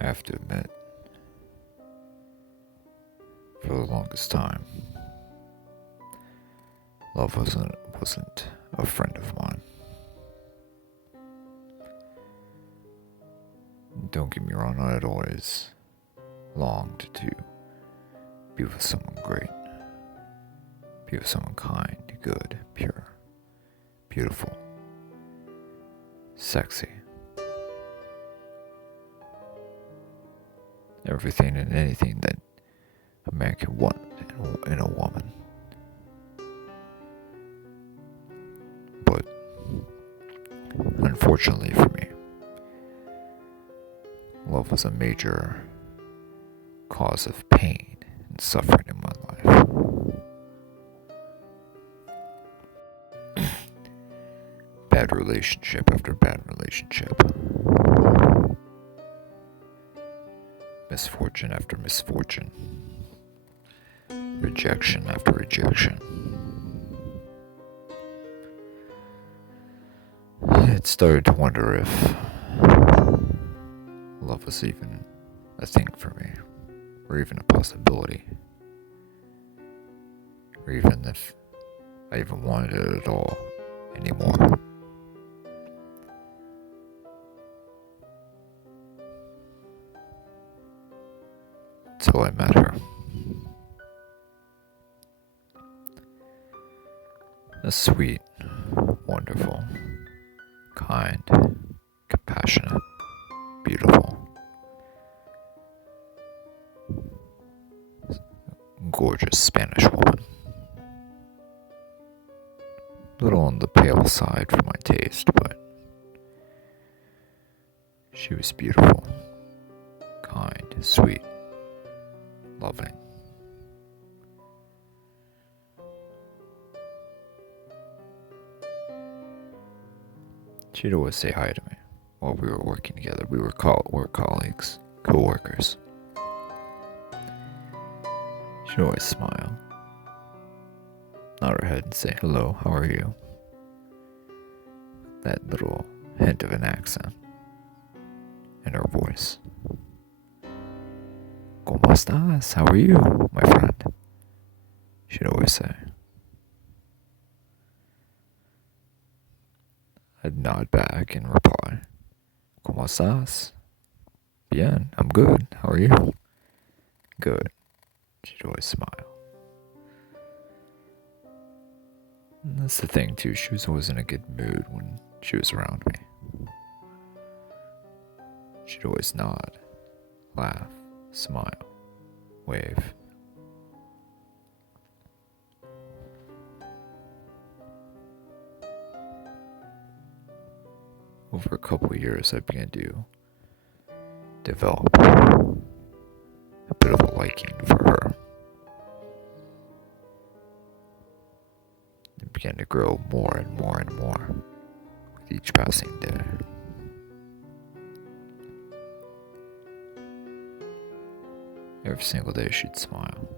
I have to admit, for the longest time, love wasn't a friend of mine. Don't get me wrong, I had always longed to be with someone great, be with someone kind, good, pure, beautiful, sexy. Everything and anything that a man can want in a woman. But unfortunately for me, love was a major cause of pain and suffering in my life. Bad relationship after bad relationship. Misfortune after misfortune. Rejection after rejection. It started to wonder if love was even a thing for me, or even a possibility, or even if I even wanted it at all anymore. Till I met her. A sweet, wonderful, kind, compassionate, beautiful, gorgeous Spanish woman. A little on the pale side for my taste, but she was beautiful, kind, sweet, loving. She'd always say hi to me while we were working together. We were colleagues, co-workers. She'd always smile, nod her head and say, "Hello, how are you?" That little hint of an accent in her voice. "¿Cómo estás? How are you, my friend?" She'd always say. I'd nod back and reply, "¿Cómo estás?" "Bien, I'm good. How are you?" "Good." She'd always smile. And that's the thing too, she was always in a good mood when she was around me. She'd always nod, laugh, smile, wave. Over a couple of years, I began to develop a bit of a liking for her. It began to grow more and more and more with each passing day. Every single day she'd smile.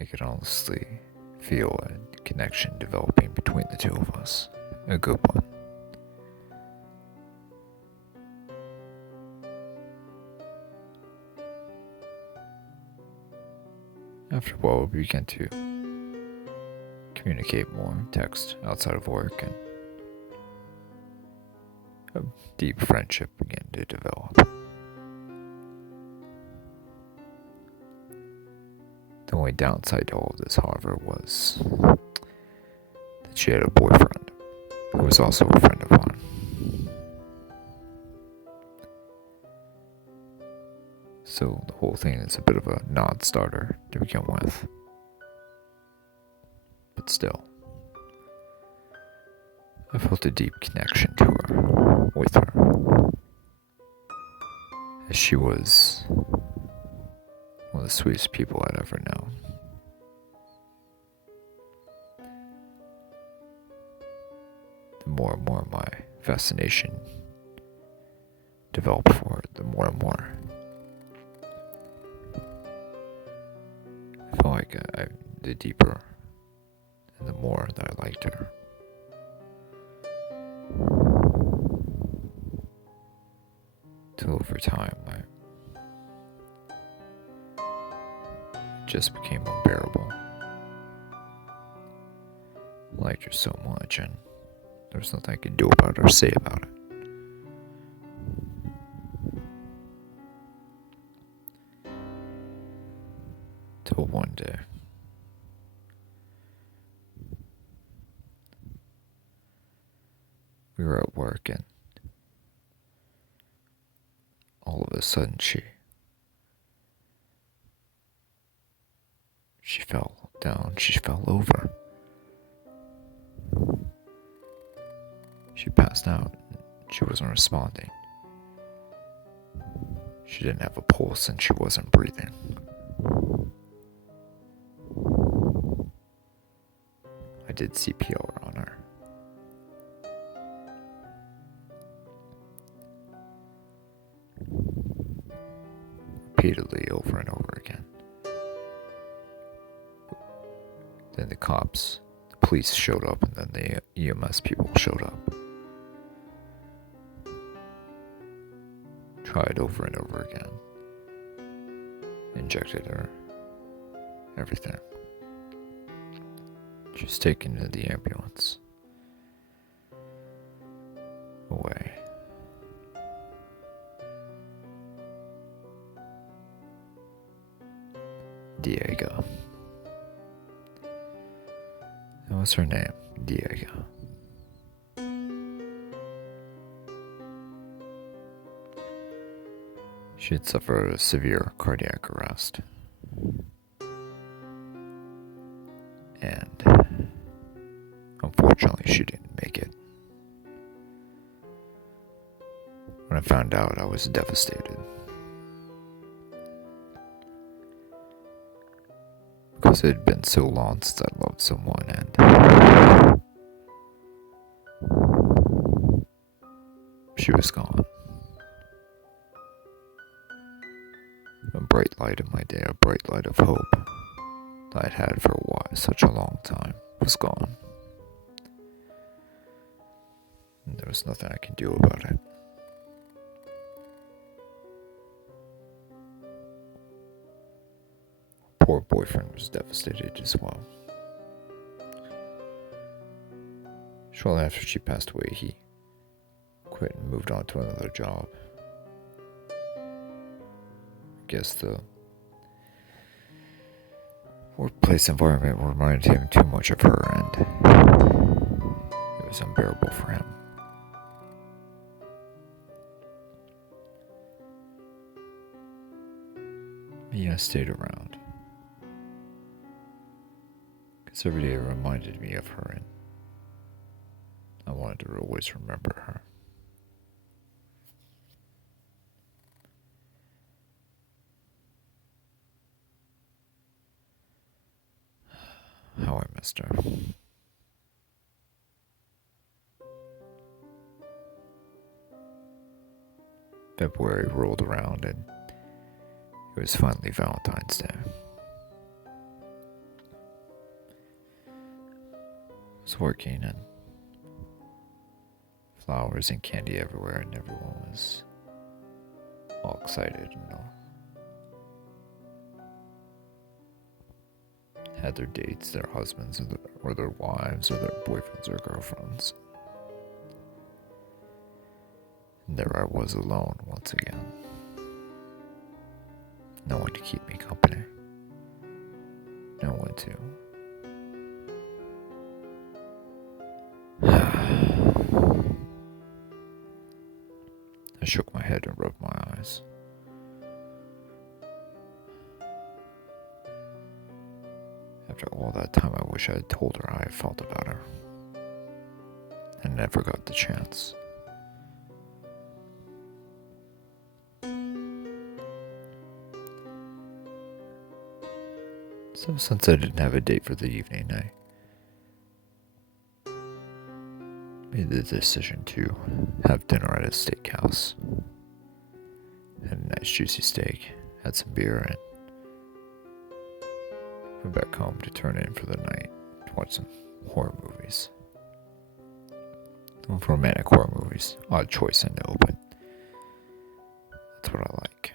I could honestly feel a connection developing between the two of us. A good one. After a while, we began to communicate more, text outside of work, and a deep friendship began to develop. The only downside to all of this, however, was that she had a boyfriend who was also a friend of mine. So the whole thing is a bit of a non-starter to begin with. But still, I felt a deep connection to her, with her, as she was one of the sweetest people I'd ever known. The more and more my fascination developed for her, the more and more I felt like the deeper and the more that I liked her. So over time, it just became unbearable. I liked her so much, and there was nothing I could do about it or say about it. Till one day, we were at work, and all of a sudden she fell down. She fell over. She passed out. She wasn't responding. She didn't have a pulse and she wasn't breathing. I did CPR on her. Repeatedly, over and over again. Then the police showed up, and then the EMS people showed up. Tried over and over again. Injected her. Everything. She was taken to the ambulance. Away. Diego. That was her name, Diego. She had suffered a severe cardiac arrest. And unfortunately, she didn't make it. When I found out, I was devastated. Because it had been so long since I loved someone, and she was gone. A bright light in my day, a bright light of hope that I'd had for such a long time, was gone. And there was nothing I could do about it. Poor boyfriend was devastated as well. Shortly after she passed away, he quit and moved on to another job. I guess the workplace environment reminded him too much of her, and it was unbearable for him. I stayed around. Because every day it reminded me of her, and I wanted to always remember her. How I missed her. February rolled around, and it was finally Valentine's Day. I was working, and flowers and candy everywhere, and everyone was all excited and all. Had their dates, their husbands, or their wives, or their boyfriends or girlfriends. And there I was alone once again. No one to keep me company. No one to. I shook my head and rubbed my eyes. After all that time, I wish I had told her how I felt about her. I never got the chance. So since I didn't have a date for the evening, I made the decision to have dinner at a steakhouse. Had a nice juicy steak, had some beer, and went back home to turn in for the night to watch some horror movies. Romantic horror movies. Odd choice, I know, but That's what I like.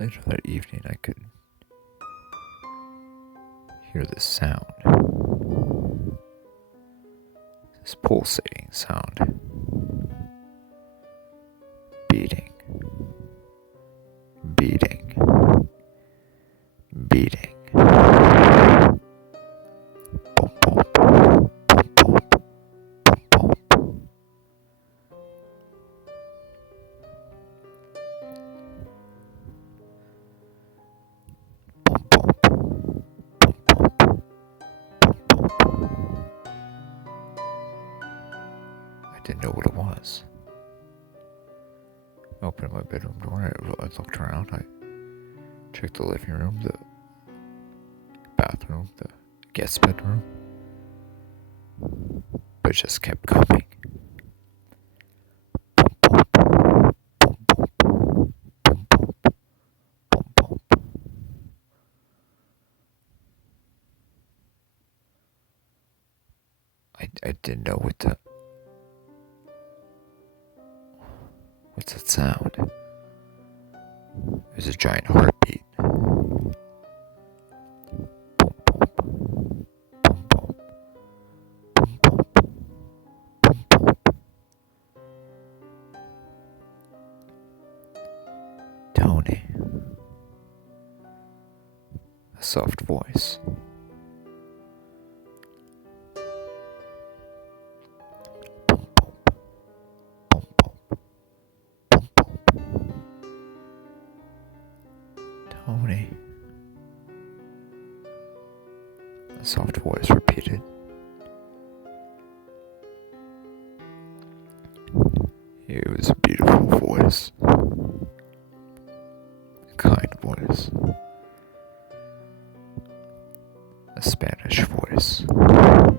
Later that evening, I could hear this sound. This pulsating sound. Beating. Beating. Beating. Boom, boom, boom, boom, boom, boom. I didn't know what it was. I opened my bedroom door, I looked around, I checked the living room, the bathroom, the guest bedroom, but it just kept coming. I didn't know what's that sound? It was a giant heartbeat. Boom, boom, boom, boom, boom, boom, boom, boom. Tony. A soft voice. Tony. A soft voice repeated. It was a beautiful voice. A kind voice. A Spanish voice. Boom,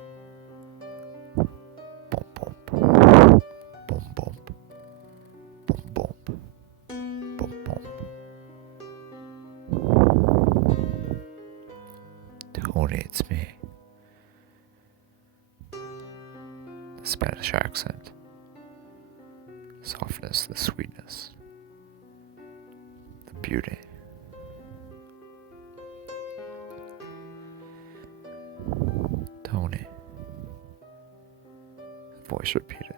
boom. Boom, boom. Boom, boom. Boom, boom. Tony, it's me. The Spanish accent. Softness, the sweetness. The beauty. Tony. The voice repeated.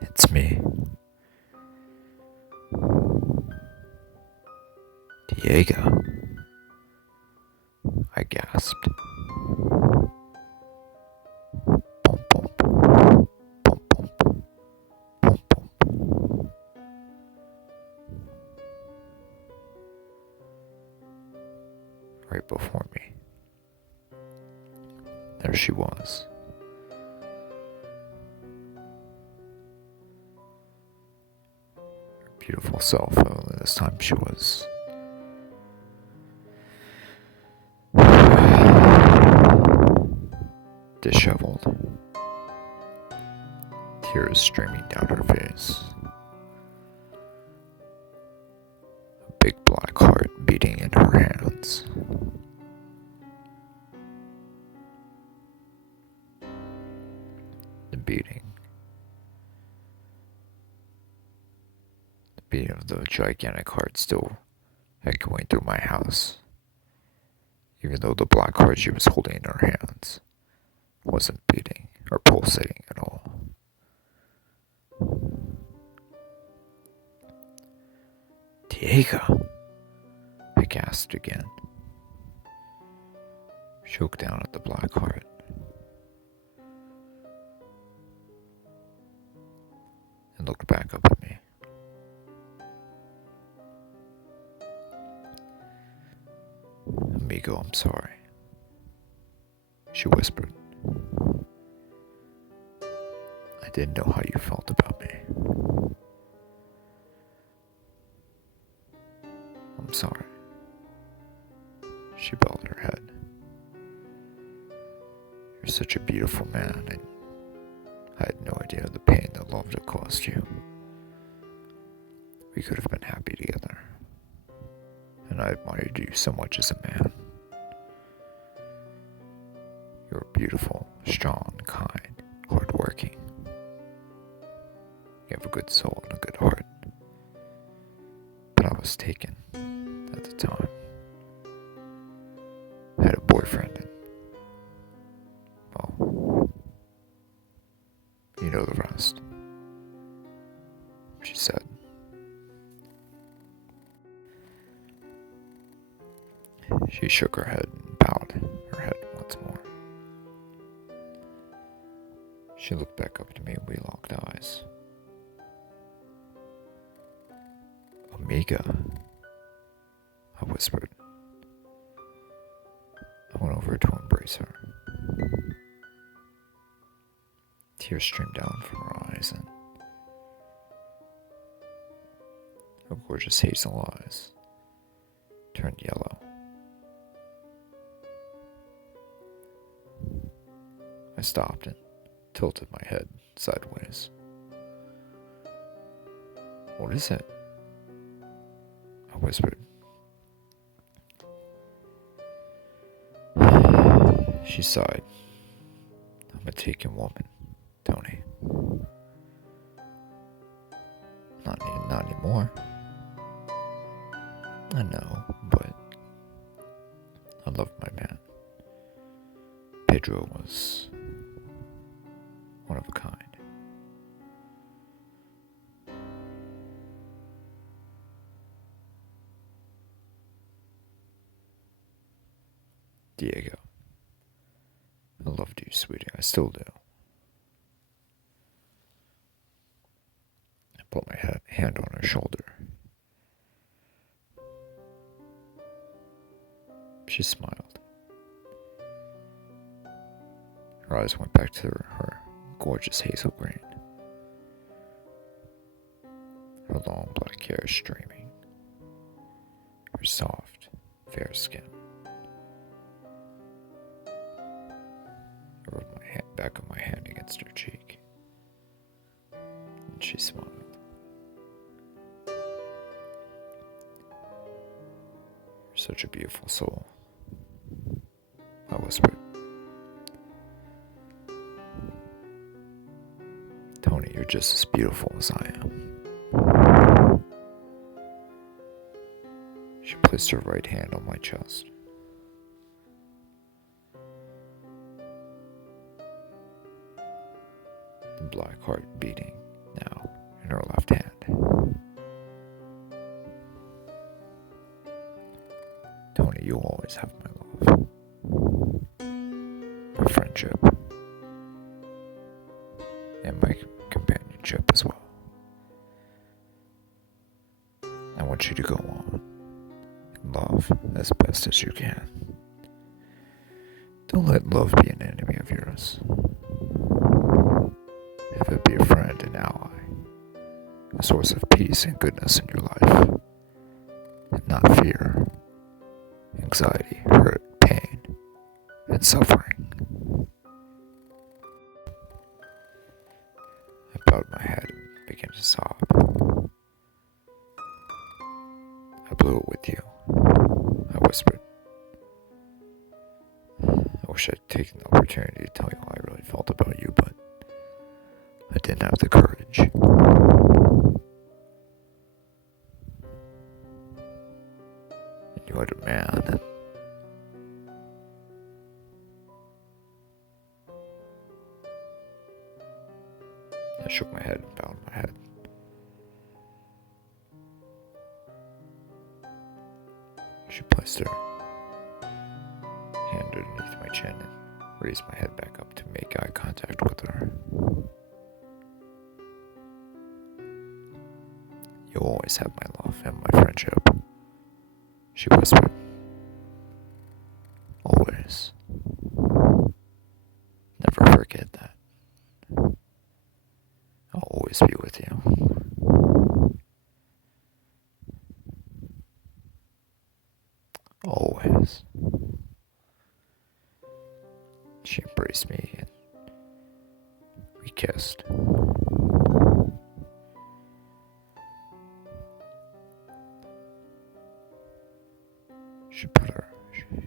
It's me. Diego. I gasped. Boom, boom. Boom, boom. Boom, boom. Right before me. There she was. Her beautiful self, only this time she was disheveled, tears streaming down her face, a big black heart beating in her hands. The beating of the gigantic heart still echoing through my house, even though the black heart she was holding in her hands wasn't beating or pulsating at all. Diego, I gasped again, choked down at the black heart. And looked back up at me. Amigo, I'm sorry, she whispered. I didn't know how you felt about me. I'm sorry. She bowed her head. You're such a beautiful man, and I had no idea the pain that love had caused you. We could have been happy together, and I admired you so much as a man. You're beautiful, strong, kind, hardworking. You have a good soul and a good heart. But I was taken at the time. I had a boyfriend and, well, you know the rest, she said. She shook her head and bowed her head once more. She looked back up at me and we locked eyes. Amiga, I whispered. I went over to embrace her. Tears streamed down from her eyes and her gorgeous hazel eyes turned yellow. I stopped and tilted my head sideways. What is it? I whispered. She sighed. I'm a taken woman, Tony. Not anymore. I know, but I love my man. Pedro was one of a kind. Diego, I loved you, sweetie. I still do. I put my hand on her shoulder. She smiled. Her eyes went back to her gorgeous hazel green. Her long black hair streaming. Her soft, fair skin. I rubbed my back of my hand against her cheek. And she smiled. You're such a beautiful soul, I whispered. Tony, you're just as beautiful as I am. She placed her right hand on my chest. The black heart beating now in her left hand. Tony, you'll always have my love, my friendship, and my companionship as well. I want you to go on and love as best as you can. Don't let love be an enemy of yours. Have it be a friend and ally, a source of peace and goodness in your life, and not fear, anxiety, hurt, pain, and suffering. I bowed my head and began to sob. I blew it with you, I whispered. I wish I'd taken the opportunity to tell you how I really felt about you, but I didn't have the courage. And you had a man, and I shook my head and bowed my head. She placed her hand underneath my chin and raised my head back up to make eye contact with her. You'll always have my love and my friendship, she whispered. Always. Never forget that. I'll always be with you. Always. She embraced me and we kissed.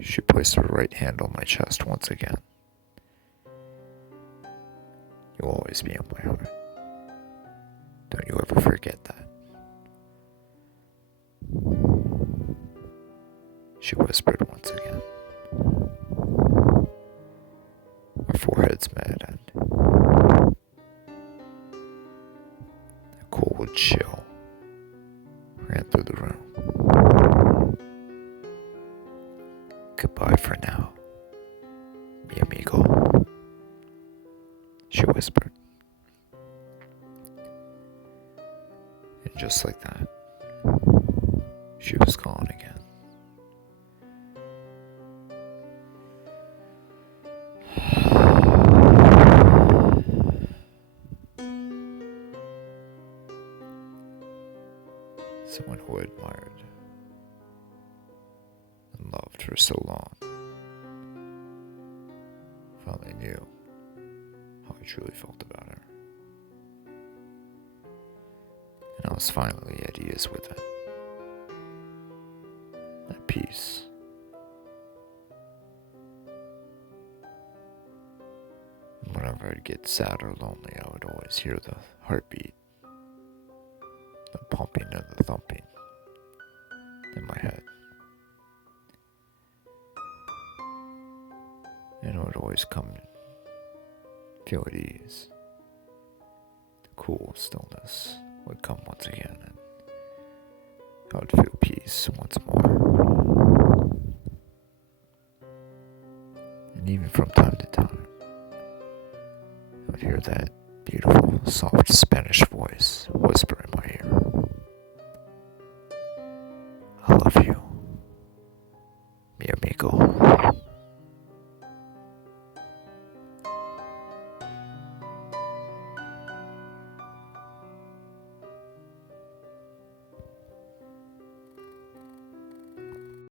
She placed her right hand on my chest once again. You'll always be in my heart. Don't you ever forget that. She whispered once again. Our foreheads met, and a cold chill ran through the room. Goodbye for now, mi amigo, she whispered. And just like that, she was gone again. Someone who admired and loved her so long finally knew how I truly felt about her. And I was finally at ease with it. At peace. And whenever I'd get sad or lonely, I would always hear the heartbeat, the pumping and the thumping in my head. And I would always come and feel at ease. The cool stillness would come once again, and I would feel peace once more. And even from time to time, I would hear that beautiful, soft Spanish voice whisper in my